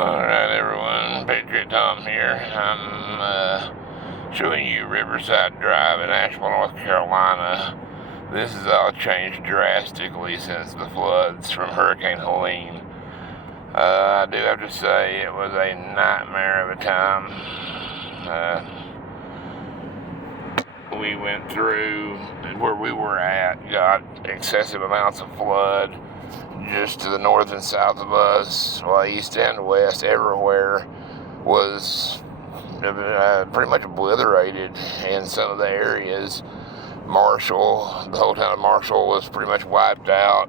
Alright everyone, Patriot Tom here. I'm showing you Riverside Drive in Asheville, North Carolina. This has all changed drastically since the floods from Hurricane Helene. I do have to say it was a nightmare of a time. We went through where we were at, got excessive amounts of flood just to the north and south of us, while east and west, everywhere was pretty much obliterated in some of the areas. Marshall, the whole town of Marshall was pretty much wiped out.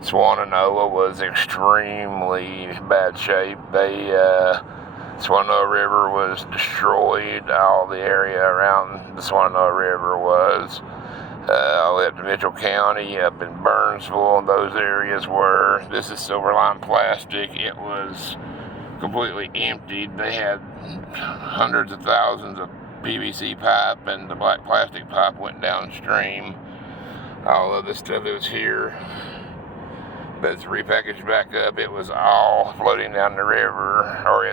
Swannanoa was extremely bad shape. Swannanoa River was destroyed. All the area around the Swannanoa River was. All the way up to Mitchell County, up in Burnsville, those areas were. This is Silver Line Plastic. It was completely emptied. They had hundreds of thousands of PVC pipe, and the black plastic pipe went downstream. All of the stuff that was here that's repackaged back up, it was all floating down the river, or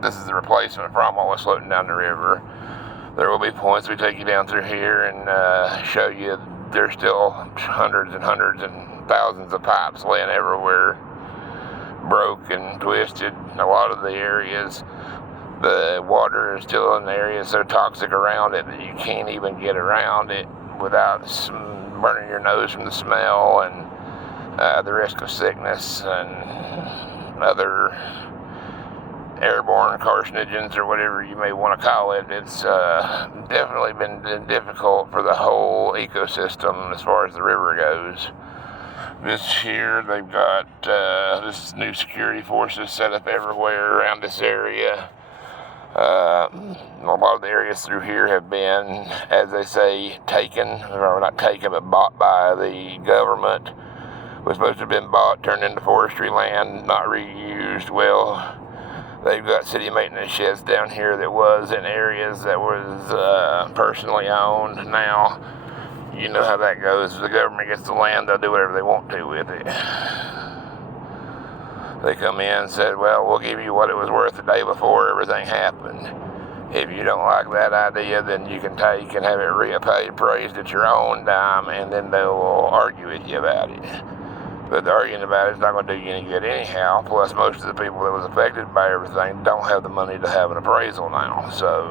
this is the replacement from what was floating down the river. There will be points we take you down through here and show you there's still hundreds and thousands of pipes laying everywhere, broke and twisted. A lot of the areas, the water is still in the area so toxic around it that you can't even get around it without burning your nose from the smell and the risk of sickness and other airborne carcinogens or whatever you may want to call it. It's definitely been difficult for the whole ecosystem as far as the river goes. This here, they've got this new security forces set up everywhere around this area. A lot of the areas through here have been, as they say, taken, or not taken, but bought by the government. Was supposed to have been bought, turned into forestry land, not reused. Well, they've got city maintenance sheds down here that was in areas that was personally owned. Now, you know how that goes. If the government gets the land, they'll do whatever they want to with it. They come in and said, well, we'll give you what it was worth the day before everything happened. If you don't like that idea, then you can take and have it reappraised at your own dime, and then they will argue with you about it. But the arguing about it is not going to do you any good anyhow. Plus, most of the people that was affected by everything don't have the money to have an appraisal now. So,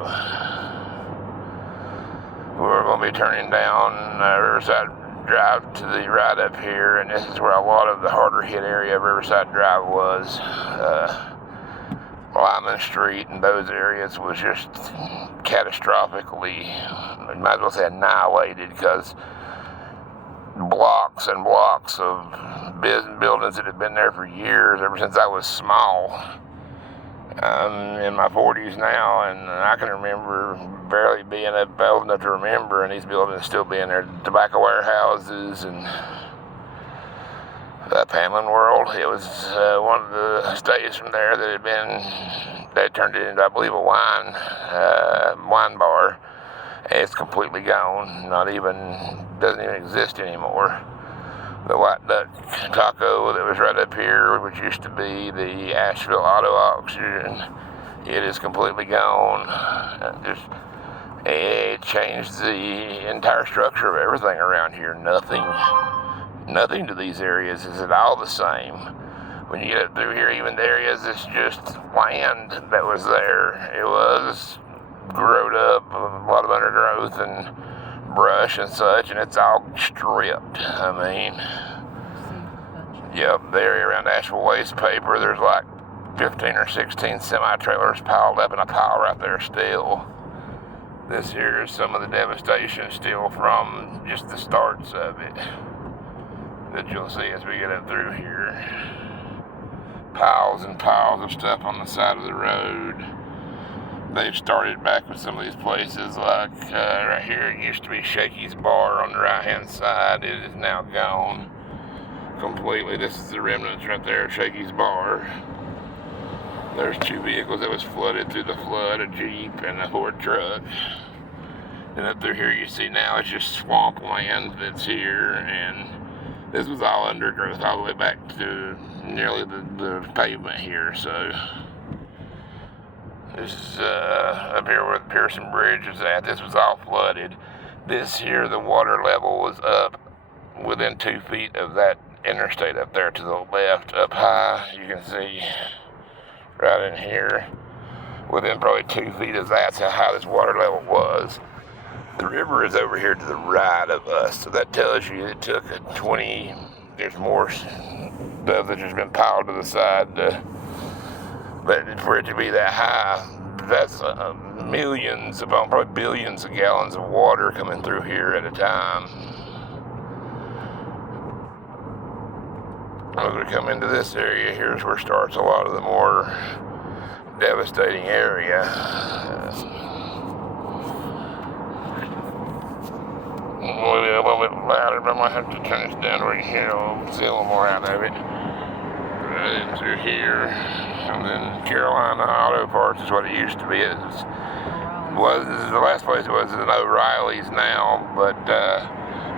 we're going to be turning down Riverside Drive to the right up here, and this is where a lot of the harder hit area of Riverside Drive was. Lyman Street and those areas was just catastrophically, might as well say annihilated, because blocks and blocks of buildings that had been there for years, ever since I was small. I'm in my 40s now, and I can remember barely being old enough to remember, and these buildings still being there. Tobacco warehouses and Pamela World. It was one of the stays from there that had been, they turned it into, I believe, a wine bar. It's completely gone. Doesn't even exist anymore. The White Duck Taco that was right up here, which used to be the Asheville Auto Auction, it is completely gone. It changed the entire structure of everything around here. Nothing to these areas is at all the same. When you get up through here, even the areas that's just land that was there, it was growed up, a lot of undergrowth and brush and such, and it's all stripped. I mean, yep, the area around Asheville Waste Paper, there's like 15 or 16 semi-trailers piled up in a pile right there still. This here is some of the devastation still from just the starts of it that you'll see as we get up through here. Piles and piles of stuff on the side of the road. They've started back with some of these places, like right here, it used to be Shakey's Bar on the right-hand side. It is now gone completely. This is the remnants right there of Shakey's Bar. There's two vehicles that was flooded through the flood, a Jeep and a Ford truck. And up through here you see now it's just swamp land that's here, and This was all undergrowth all the way back to nearly the pavement here, so this is up here where the Pearson Bridge is at. This was all flooded. This here, the water level was up within 2 feet of that interstate up there to the left, up high. You can see right in here, within probably 2 feet of that's how high this water level was. The river is over here to the right of us, so that tells you it took there's more stuff that's just been piled to the side, but for it to be that high, that's millions, probably billions of gallons of water coming through here at a time. As we come into this area, here's where starts a lot of the more devastating area. A little bit louder, but I might have to turn this down where you can hear see a little more out of it. Right in through here, and then Carolina Auto Parts is what it used to be. This is the last place it was in O'Reilly's now, but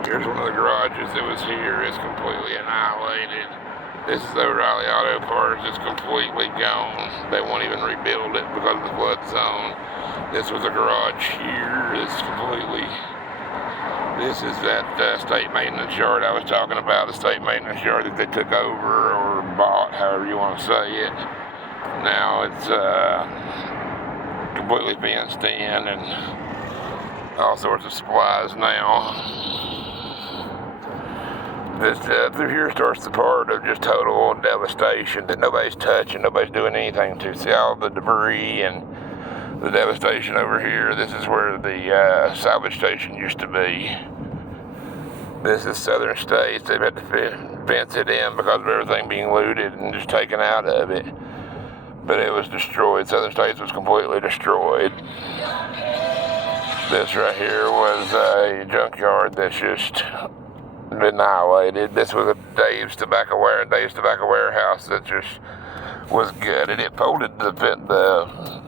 here's one of the garages that was here. It's completely annihilated. This is O'Reilly Auto Parts. It's completely gone. They won't even rebuild it because of the flood zone. This was a garage here. It's completely... This is that state maintenance yard I was talking about, the state maintenance yard that they took over or bought, however you want to say it. Now it's completely fenced in and all sorts of supplies now. This through here starts the part of just total devastation that nobody's touching, nobody's doing anything to. See all the debris and the devastation over here. This is where the salvage station used to be. This is Southern States. They've had to fence it in because of everything being looted and just taken out of it. But it was destroyed. Southern States was completely destroyed. This right here was a junkyard that's just annihilated. This was a Dave's Tobacco Warehouse that just was gutted. It folded the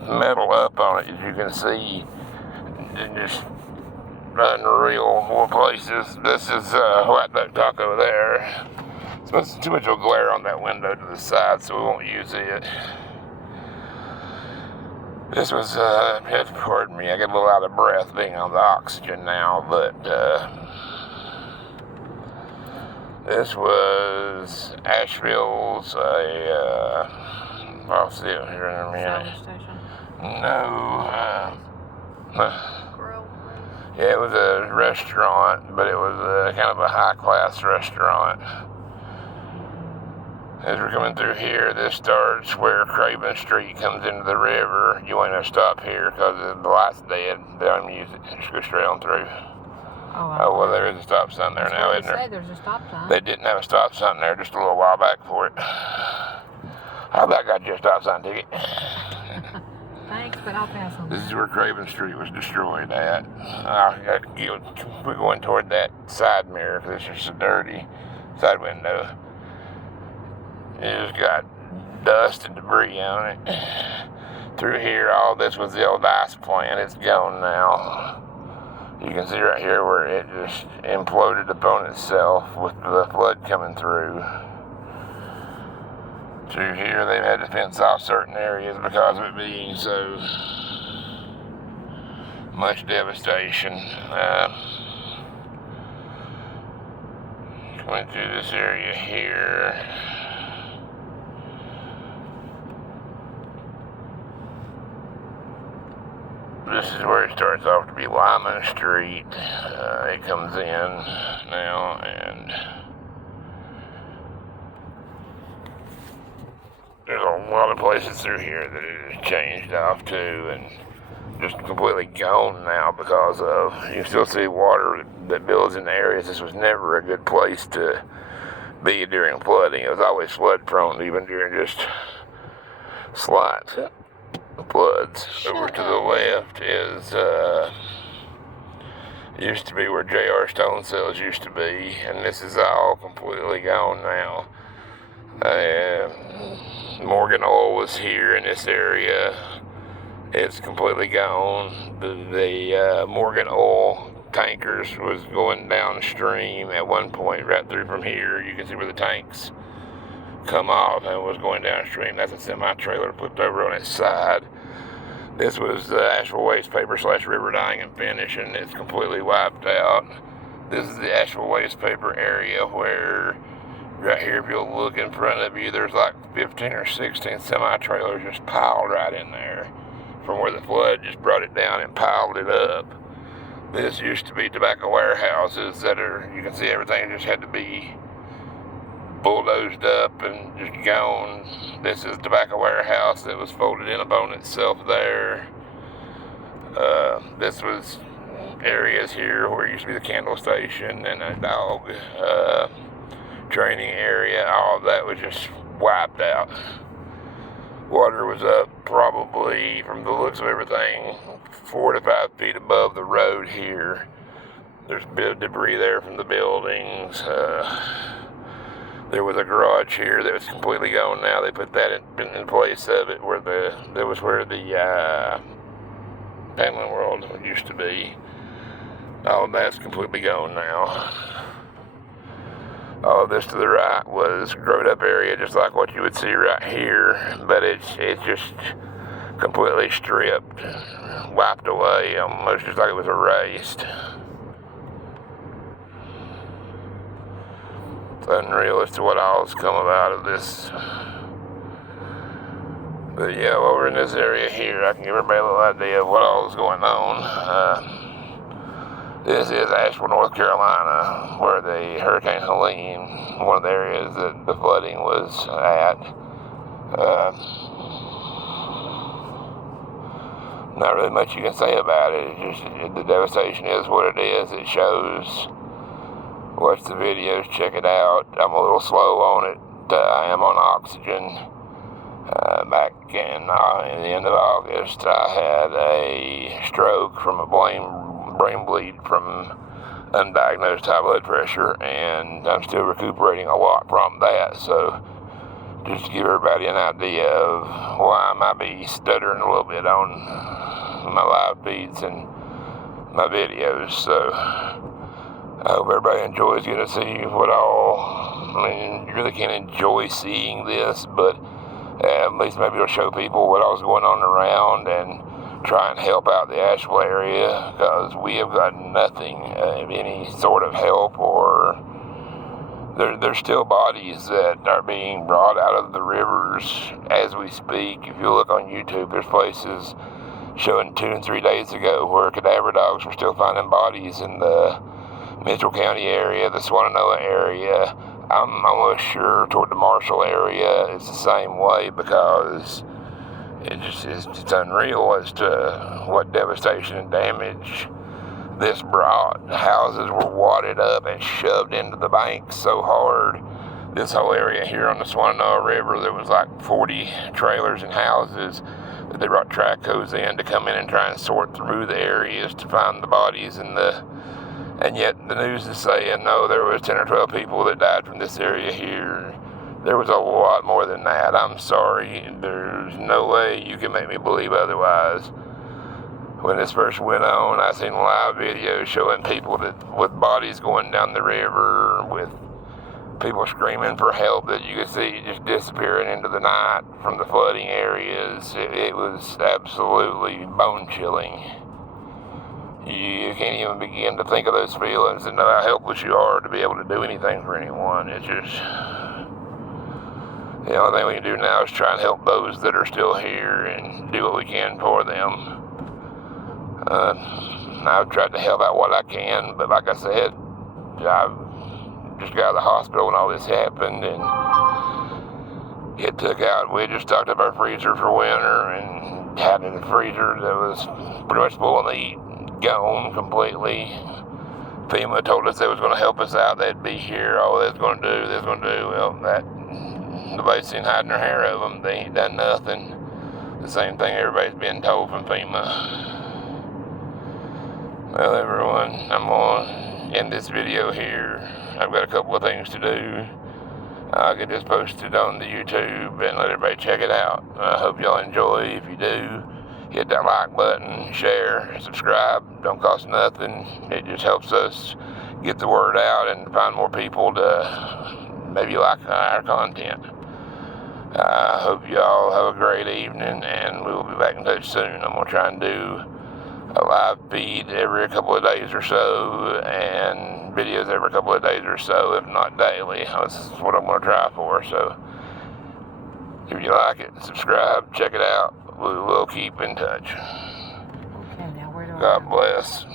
metal up on it, as you can see, and just unreal places. This is White Duck Taco there. There's too much glare on that window to the side, so we won't use it. This was, pardon me, I get a little out of breath being on the oxygen now, but this was Asheville's I'll see it here in a minute. No. Yeah, it was a restaurant, but it was kind of a high-class restaurant. As we're coming through here, this starts where Craven Street comes into the river. You ain't gonna stop here because the light's dead. They don't use it. Just go straight on through. Oh, well, there is a stop sign there now, isn't there? There's a stop sign. They didn't have a stop sign there just a little while back for it. How about I got you a stop sign ticket? Thanks, but I'll pass on that. This is where Craven Street was destroyed at. We're going toward that side mirror because it's just so dirty. Side window. It just got dust and debris on it. Through here, all this was the old ice plant. It's gone now. You can see right here where it just imploded upon itself with the flood coming through. Through here, they've had to fence off certain areas because of it being so much devastation. Going through this area here. This is where it starts off to be Lyman Street. It comes in now, and there's a lot of places through here that it has changed off to and just completely gone now because of, you can still see water that builds in the areas. This was never a good place to be during flooding. It was always flood prone, even during just slight floods. Over to the left is used to be where J.R. Stone Cells used to be, and this is all completely gone now. Morgan Oil was here in this area. It's completely gone. The Morgan Oil tankers was going downstream at one point right through from here. You can see where the tanks come off and was going downstream. That's a semi-trailer flipped over on its side. This was the Asheville waste paper / river dyeing and finish, and it's completely wiped out. This is the Asheville waste paper area where, right here, if you'll look in front of you, there's like 15 or 16 semi-trailers just piled right in there from where the flood just brought it down and piled it up. This used to be tobacco warehouses that are, you can see everything just had to be bulldozed up and just gone. This is a tobacco warehouse that was folded in upon itself there. This was areas here where it used to be the candle station and a dog training area. All of that was just wiped out. Water was up probably, from the looks of everything, 4 to 5 feet above the road here. There's a bit of debris there from the buildings. There was a garage here that was completely gone now. They put that in place of it where the paneling world used to be. All of that's completely gone now. All of this to the right was growed up area, just like what you would see right here, but it's just completely stripped, wiped away, almost just like it was erased. It's unreal as to what all's come about of this. But yeah, while we're in this area here, I can give everybody a little idea of what all's going on. This is Asheville, North Carolina, where the Hurricane Helene, one of the areas that the flooding was at. Not really much you can say about it. It's just, the devastation is what it is. It shows. Watch the videos, check it out. I'm a little slow on it. I am on oxygen. Back in the end of August, I had a stroke from a brain bleed from undiagnosed high blood pressure, and I'm still recuperating a lot from that. So just to give everybody an idea of why I might be stuttering a little bit on my live feeds and my videos. So I hope everybody enjoys getting to see what all. I mean, you really can't enjoy seeing this, but at least maybe it'll show people what all's going on around and try and help out the Asheville area, because we have got nothing of any sort of help, or there's still bodies that are being brought out of the rivers as we speak. If you look on YouTube, there's places showing 2 and 3 days ago where cadaver dogs were still finding bodies in the Mitchell County area, the Swannanoa area. I'm almost sure toward the Marshall area it's the same way, because it's unreal as to what devastation and damage this brought. Houses were wadded up and shoved into the banks so hard. This whole area here on the Swannanoa River, there was like 40 trailers and houses that they brought track hose in to come in and try and sort through the areas to find the bodies and yet the news is saying, no, there was 10 or 12 people that died from this area here. There was a lot more than that. I'm sorry. There's no way you can make me believe otherwise. When this first went on, I seen live videos showing people with bodies going down the river, with people screaming for help that you could see just disappearing into the night from the flooding areas. It was absolutely bone-chilling. You can't even begin to think of those feelings and know how helpless you are to be able to do anything for anyone. It's just, the only thing we can do now is try and help those that are still here and do what we can for them. I've tried to help out what I can, but like I said, I've just got out of the hospital when all this happened, and it took out, we just stocked up our freezer for winter and had it in the freezer that was pretty much full of meat. Gone completely. FEMA told us they was going to help us out. They'd be here. Oh, they was going to do. Well, that nobody's seen hiding their hair of them. They ain't done nothing. The same thing everybody's been told from FEMA. Well, everyone, I'm going to end this video here. I've got a couple of things to do. I'll get this posted on the YouTube and let everybody check it out. I hope y'all enjoy. If you do, hit that like button, share, subscribe. Don't cost nothing. It just helps us get the word out and find more people to maybe like our content. I hope y'all have a great evening, and we will be back in touch soon. I'm going to try and do a live feed every couple of days or so, and videos every couple of days or so, if not daily. That's what I'm going to try for. So if you like it, subscribe, check it out. We will keep in touch. Okay, now where do I God go? bless.